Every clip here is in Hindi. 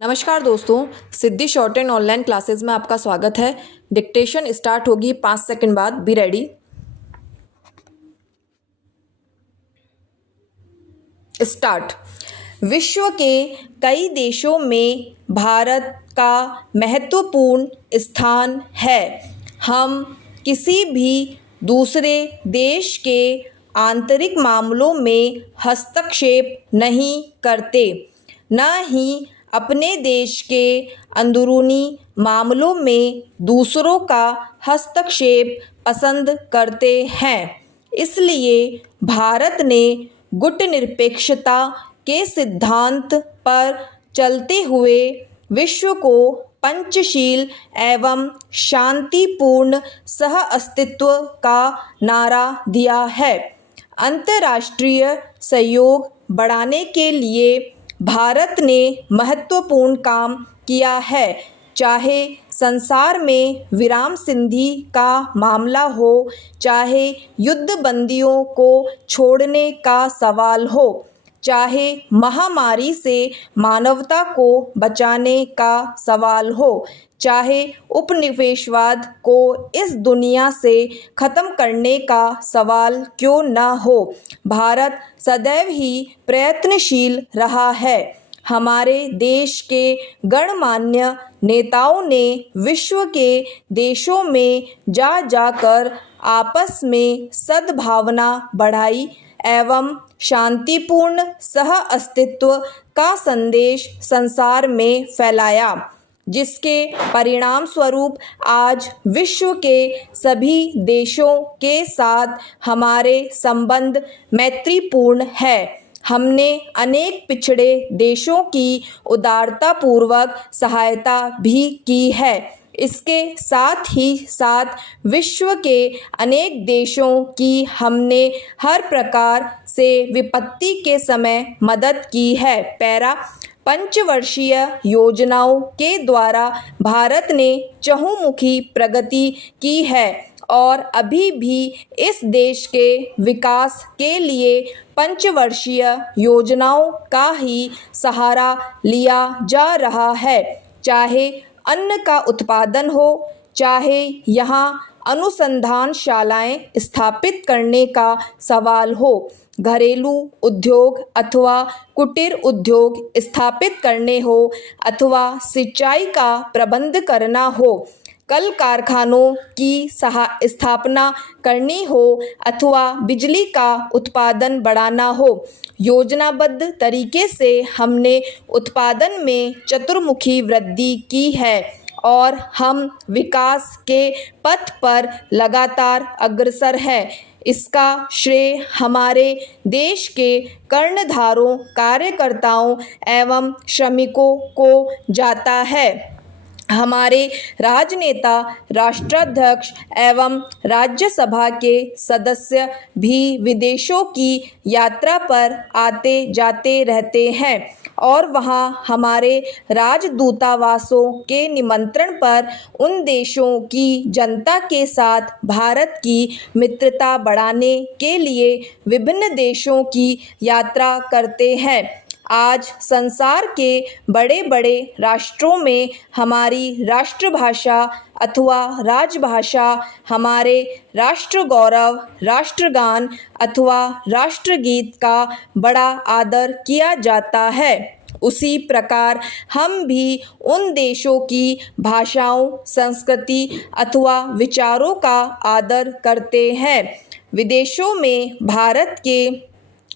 नमस्कार दोस्तों, सिद्धि शॉर्ट एंड ऑनलाइन क्लासेस में आपका स्वागत है। डिक्टेशन स्टार्ट होगी 5 सेकंड बाद। Be ready. स्टार्ट। विश्व के कई देशों में भारत का महत्वपूर्ण स्थान है। हम किसी भी दूसरे देश के आंतरिक मामलों में हस्तक्षेप नहीं करते, न ही अपने देश के अंदरूनी मामलों में दूसरों का हस्तक्षेप पसंद करते हैं। इसलिए भारत ने गुटनिरपेक्षता के सिद्धांत पर चलते हुए विश्व को पंचशील एवं शांतिपूर्ण सहअस्तित्व का नारा दिया है। अंतर्राष्ट्रीय सहयोग बढ़ाने के लिए भारत ने महत्वपूर्ण काम किया है, चाहे संसार में विराम संधि का मामला हो, चाहे युद्धबंदियों को छोड़ने का सवाल हो, चाहे महामारी से मानवता को बचाने का सवाल हो, चाहे उपनिवेशवाद को इस दुनिया से ख़त्म करने का सवाल क्यों न हो, भारत सदैव ही प्रयत्नशील रहा है। हमारे देश के गणमान्य नेताओं ने विश्व के देशों में जा जाकर आपस में सद्भावना बढ़ाई एवं शांतिपूर्ण सहअस्तित्व का संदेश संसार में फैलाया, जिसके परिणाम स्वरूप आज विश्व के सभी देशों के साथ हमारे संबंध मैत्रीपूर्ण है। हमने अनेक पिछड़े देशों की उदारतापूर्वक सहायता भी की है। इसके साथ ही साथ विश्व के अनेक देशों की हमने हर प्रकार से विपत्ति के समय मदद की है। पैरा। पंचवर्षीय योजनाओं के द्वारा भारत ने चहुमुखी प्रगति की है और अभी भी इस देश के विकास के लिए पंचवर्षीय योजनाओं का ही सहारा लिया जा रहा है। चाहे अन्न का उत्पादन हो, चाहे यहाँ अनुसंधानशालाएं स्थापित करने का सवाल हो, घरेलू उद्योग अथवा कुटीर उद्योग स्थापित करने हो, अथवा सिंचाई का प्रबंध करना हो, कल कारखानों की स्थापना करनी हो, अथवा बिजली का उत्पादन बढ़ाना हो, योजनाबद्ध तरीके से हमने उत्पादन में चतुर्मुखी वृद्धि की है और हम विकास के पथ पर लगातार अग्रसर हैं। इसका श्रेय हमारे देश के कर्णधारों, कार्यकर्ताओं एवं श्रमिकों को जाता है। हमारे राजनेता, राष्ट्राध्यक्ष एवं राज्यसभा के सदस्य भी विदेशों की यात्रा पर आते जाते रहते हैं और वहाँ हमारे राजदूतावासों के निमंत्रण पर उन देशों की जनता के साथ भारत की मित्रता बढ़ाने के लिए विभिन्न देशों की यात्रा करते हैं। आज संसार के बड़े बड़े राष्ट्रों में हमारी राष्ट्रभाषा अथवा राजभाषा, हमारे राष्ट्र गौरव, राष्ट्रगान अथवा राष्ट्रगीत का बड़ा आदर किया जाता है। उसी प्रकार हम भी उन देशों की भाषाओं, संस्कृति अथवा विचारों का आदर करते हैं। विदेशों में भारत के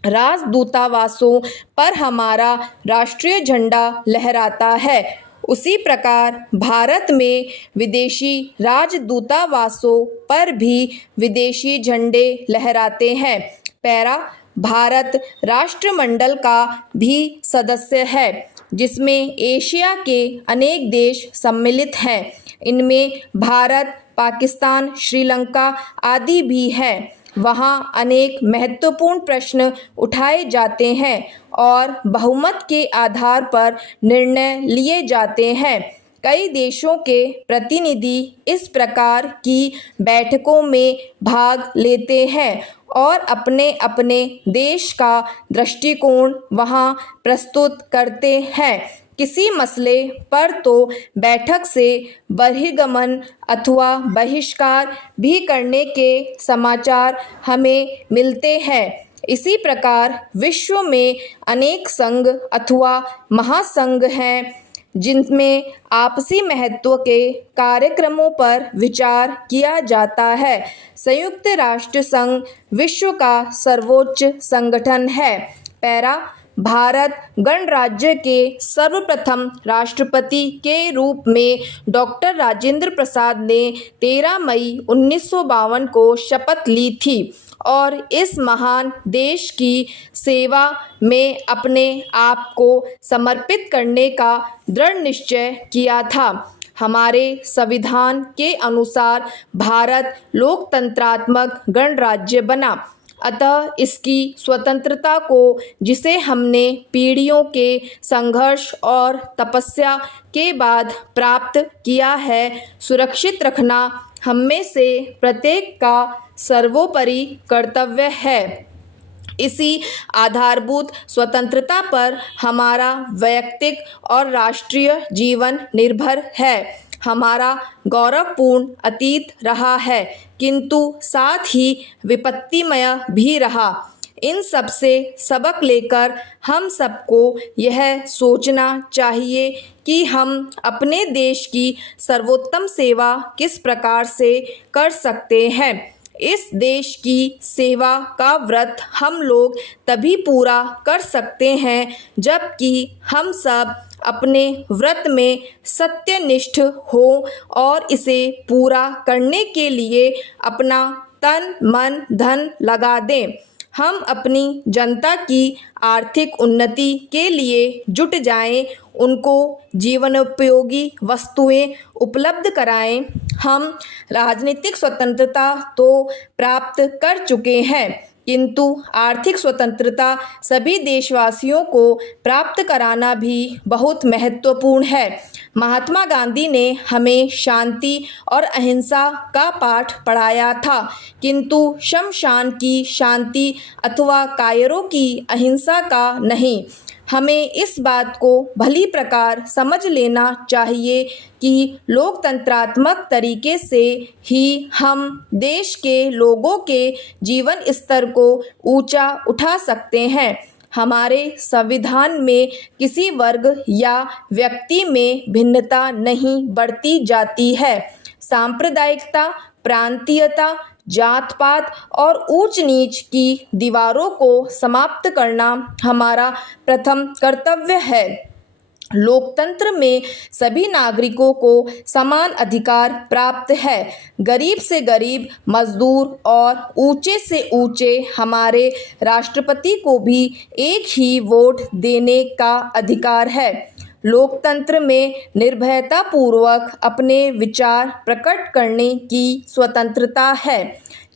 राजदूतावासों पर हमारा राष्ट्रीय झंडा लहराता है। उसी प्रकार भारत में विदेशी राजदूतावासों पर भी विदेशी झंडे लहराते हैं। पैरा। भारत राष्ट्रमंडल का भी सदस्य है, जिसमें एशिया के अनेक देश सम्मिलित हैं। इनमें भारत, पाकिस्तान, श्रीलंका आदि भी हैं। वहाँ अनेक महत्वपूर्ण प्रश्न उठाए जाते हैं और बहुमत के आधार पर निर्णय लिए जाते हैं। कई देशों के प्रतिनिधि इस प्रकार की बैठकों में भाग लेते हैं और अपने अपने देश का दृष्टिकोण वहाँ प्रस्तुत करते हैं। किसी मसले पर तो बैठक से बहिर्गमन अथवा बहिष्कार भी करने के समाचार हमें मिलते हैं। इसी प्रकार विश्व में अनेक संघ अथवा महासंघ हैं जिनमें आपसी महत्व के कार्यक्रमों पर विचार किया जाता है। संयुक्त राष्ट्र संघ विश्व का सर्वोच्च संगठन है। पैरा भारत गणराज्य के सर्वप्रथम राष्ट्रपति के रूप में डॉक्टर राजेंद्र प्रसाद ने 13 मई 1952 को शपथ ली थी और इस महान देश की सेवा में अपने आप को समर्पित करने का दृढ़ निश्चय किया था। हमारे संविधान के अनुसार भारत लोकतंत्रात्मक गणराज्य बना, अतः इसकी स्वतंत्रता को, जिसे हमने पीढ़ियों के संघर्ष और तपस्या के बाद प्राप्त किया है, सुरक्षित रखना हम में से प्रत्येक का सर्वोपरि कर्तव्य है। इसी आधारभूत स्वतंत्रता पर हमारा वैयक्तिक और राष्ट्रीय जीवन निर्भर है। हमारा गौरवपूर्ण अतीत रहा है, किंतु साथ ही विपत्तिमय भी रहा। इन सब से सबक लेकर हम सबको यह सोचना चाहिए कि हम अपने देश की सर्वोत्तम सेवा किस प्रकार से कर सकते हैं। इस देश की सेवा का व्रत हम लोग तभी पूरा कर सकते हैं जबकि हम सब अपने व्रत में सत्यनिष्ठ हो और इसे पूरा करने के लिए अपना तन मन धन लगा दें। हम अपनी जनता की आर्थिक उन्नति के लिए जुट जाएं, उनको जीवनोपयोगी वस्तुएं उपलब्ध कराएं। हम राजनीतिक स्वतंत्रता तो प्राप्त कर चुके हैं, किंतु आर्थिक स्वतंत्रता सभी देशवासियों को प्राप्त कराना भी बहुत महत्वपूर्ण है। महात्मा गांधी ने हमें शांति और अहिंसा का पाठ पढ़ाया था, किंतु शमशान की शांति अथवा कायरों की अहिंसा का नहीं। हमें इस बात को भली प्रकार समझ लेना चाहिए कि लोकतंत्रात्मक तरीके से ही हम देश के लोगों के जीवन स्तर को ऊंचा उठा सकते हैं। हमारे संविधान में किसी वर्ग या व्यक्ति में भिन्नता नहीं बरती जाती है। सांप्रदायिकता, प्रांतीयता, जात पात और ऊंच नीच की दीवारों को समाप्त करना हमारा प्रथम कर्तव्य है। लोकतंत्र में सभी नागरिकों को समान अधिकार प्राप्त है। गरीब से गरीब, मजदूर और ऊंचे से ऊंचे हमारे राष्ट्रपति को भी एक ही वोट देने का अधिकार है। लोकतंत्र में निर्भयता पूर्वक अपने विचार प्रकट करने की स्वतंत्रता है।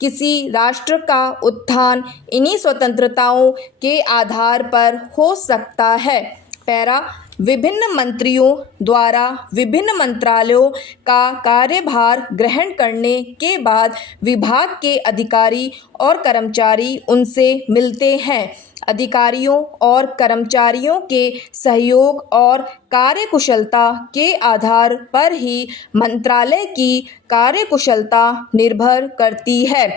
किसी राष्ट्र का उत्थान इन्हीं स्वतंत्रताओं के आधार पर हो सकता है। पैरा विभिन्न मंत्रियों द्वारा विभिन्न मंत्रालयों का कार्यभार ग्रहण करने के बाद विभाग के अधिकारी और कर्मचारी उनसे मिलते हैं। अधिकारियों और कर्मचारियों के सहयोग और कार्यकुशलता के आधार पर ही मंत्रालय की कार्यकुशलता निर्भर करती है।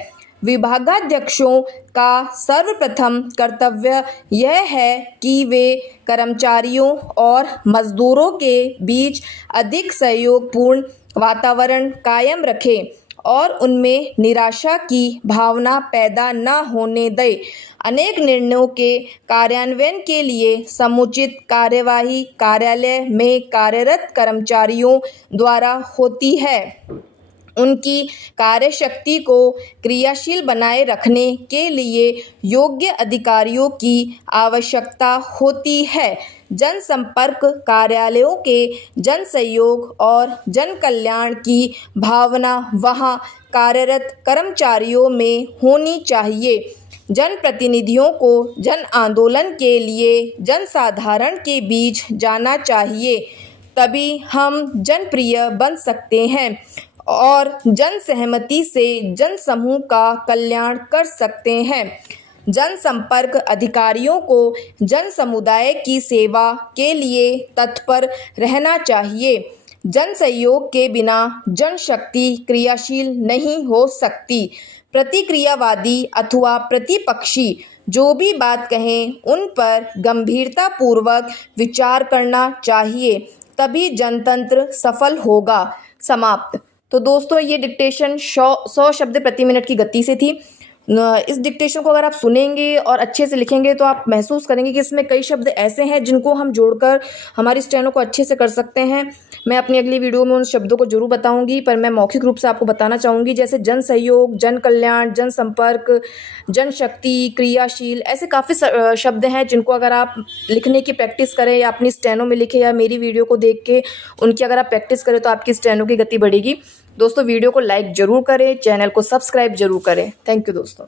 विभागाध्यक्षों का सर्वप्रथम कर्तव्य यह है कि वे कर्मचारियों और मजदूरों के बीच अधिक सहयोगपूर्ण वातावरण कायम रखें और उनमें निराशा की भावना पैदा न होने दें। अनेक निर्णयों के कार्यान्वयन के लिए समुचित कार्यवाही कार्यालय में कार्यरत कर्मचारियों द्वारा होती है। उनकी कार्यशक्ति को क्रियाशील बनाए रखने के लिए योग्य अधिकारियों की आवश्यकता होती है। जनसंपर्क कार्यालयों के जन सहयोग और जन कल्याण की भावना वहां कार्यरत कर्मचारियों में होनी चाहिए। जनप्रतिनिधियों को जन आंदोलन के लिए जनसाधारण के बीच जाना चाहिए, तभी हम जनप्रिय बन सकते हैं और जन सहमति से जन समूह का कल्याण कर सकते हैं। जनसंपर्क अधिकारियों को जन समुदाय की सेवा के लिए तत्पर रहना चाहिए। जन सहयोग के बिना जनशक्ति क्रियाशील नहीं हो सकती। प्रतिक्रियावादी अथवा प्रतिपक्षी जो भी बात कहें उन पर गंभीरतापूर्वक विचार करना चाहिए, तभी जनतंत्र सफल होगा। समाप्त। तो दोस्तों ये डिक्टेशन 100 शब्द प्रति मिनट की गति से थी। इस डिक्टेशन को अगर आप सुनेंगे और अच्छे से लिखेंगे तो आप महसूस करेंगे कि इसमें कई शब्द ऐसे हैं जिनको हम जोड़कर हमारी स्टेनो को अच्छे से कर सकते हैं। मैं अपनी अगली वीडियो में उन शब्दों को जरूर बताऊंगी, पर मैं मौखिक रूप से आपको बताना चाहूँगी। जैसे जन सहयोग, जन कल्याण, जनसंपर्क, जनशक्ति, क्रियाशील, ऐसे काफ़ी शब्द हैं जिनको अगर आप लिखने की प्रैक्टिस करें या अपनी स्टेनो में लिखें या मेरी वीडियो को देख के उनकी अगर आप प्रैक्टिस करें तो आपकी स्टेनो की गति बढ़ेगी। दोस्तों वीडियो को लाइक ज़रूर करें, चैनल को सब्सक्राइब ज़रूर करें। थैंक यू दोस्तों।